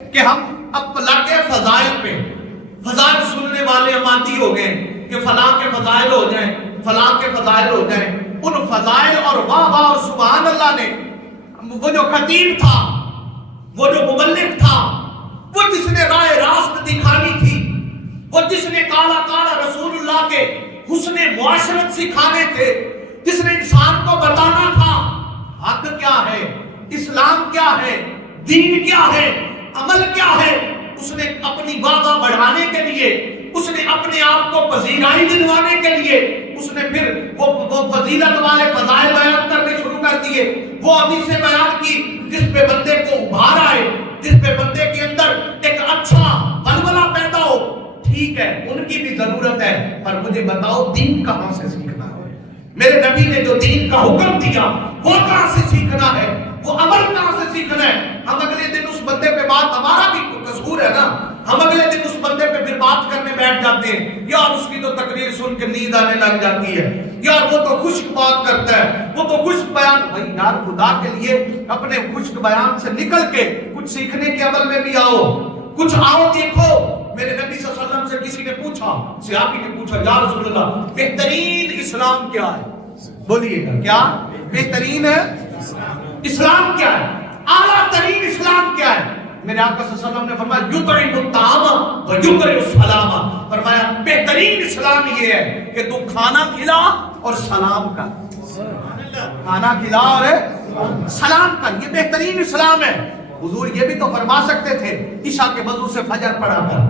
کہ ہم اب اللہ کے فضائل پہ فضائل سننے والے اماتی ہو گئے کہ فلاں کے فضائل ہو جائیں، فلاں کے فضائل ہو جائیں. ان فضائل اور واہ واہ اور سبحان اللہ نے وہ جو خطیب تھا، وہ جو مبلغ تھا، وہ جس نے راہ راست دکھانی تھی، وہ جس نے کالا کالا رسول اللہ کے حسن معاشرت سکھانے تھے، جس نے انسان کو بتانا تھا حق کیا ہے، اسلام کیا ہے، دین کیا ہے، عمل کیا ہے. اس نے اپنی واہ بڑھانے کے لیے، اس نے اپنے آپ کو پذیرائی دلوانے کے لیے اس نے پھر وہ فضیلت والے فضائل بیان کرنے شروع کر دیے. وہ حدیث بیان کی جس پہ بندے کو ابھار آئے، جس پہ بندے کے اندر ایک اچھا ولولہ پیدا ہو. ٹھیک ہے، ان کی بھی ضرورت ہے، پر مجھے بتاؤ دین کہاں سے سیکھنا ہے؟ میرے نبی نے جو دین کا حکم دیا وہ کہاں سے سیکھنا ہے؟ وہ عمل کہاں سے سیکھنا ہے؟ ہم اگلے دن اس بندے پہ بات، ہمارا بھی قصور ہے نا، ہم اگلے دن اس بندے پہ پھر بات کرنے بیٹھ جاتے ہیں. یار اس کی تو تقریر سن کے نیند آنے لگ جاتی ہے، یار وہ تو خشک بات کرتا ہے، وہ تو خشک بیان. بھائی یار خدا کے لیے اپنے خشک بیان سے نکل کے کچھ سیکھنے کے عمل میں بھی آؤ، کچھ آؤ دیکھو. میرے نبی صلی اللہ علیہ وسلم سے کسی نے پوچھا، صحابی نے پوچھا، یا رسول اللہ بہترین اسلام کیا ہے؟ بولیے گا کیا بہترین ہے اسلام کیا ہے؟ اعلیٰ ترین اسلام کیا ہے؟ میرے آقا صلی اللہ علیہ وسلم نے فرمایا یطعم الطعام ویقرئ السلام. فرمایا بہترین اسلام یہ ہے کہ تو کھانا کھلا اور سلام کر، کھانا کھلا اور سلام کر. یہ بہترین اسلام ہے. حضور یہ بھی تو فرما سکتے تھے عشاء کے وضو سے فجر پڑھا کر،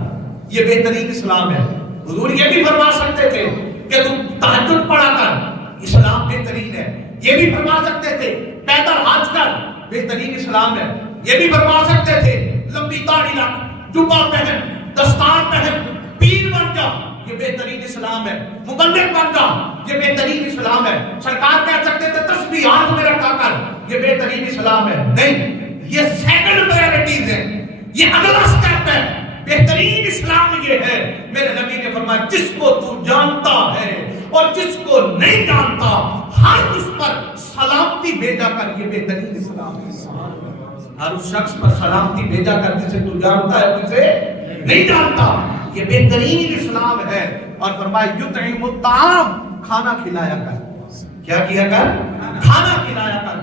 یہ بہترین اسلام ہے. حضور یہ بھی فرما سکتے تھے کہ تم تہجد پڑھا کر، اسلام بہترین ہے. یہ بھی فرما سکتے تھے پیدل حج کر، بہترین اسلام ہے. یہ بھی فرما سکتے تھے لمبی داڑھی رکھ، جبہ پہن، دستار پہن، پیر بن جا، یہ بہترین اسلام ہے. مبلغ بن جا، یہ بہترین اسلام ہے. سرکار کہہ سکتے تھے تسبیح ہاتھ میں رکھا کر، یہ بہترین اسلام ہے. نہیں، یہ سیکنڈ پرائرٹیز ہے، یہ اگلا سٹیپ ہے. بہترین اسلام یہ ہے، میرے نبی نے فرمایا جس کو تو جانتا ہے اور جس کو نہیں جانتا ہر اس پر سلامتی بھیجا کر، یہ بہترین اسلام ہے. ہر اس شخص پر سلامتی بھیجا کر جسے تو جانتا ہے جسے نہیں جانتا، یہ بہترین اسلام ہے. اور فرمایا یطعم الطعام، کھانا کھلایا کر. کیا کیا کر؟ کھانا کھلایا کر.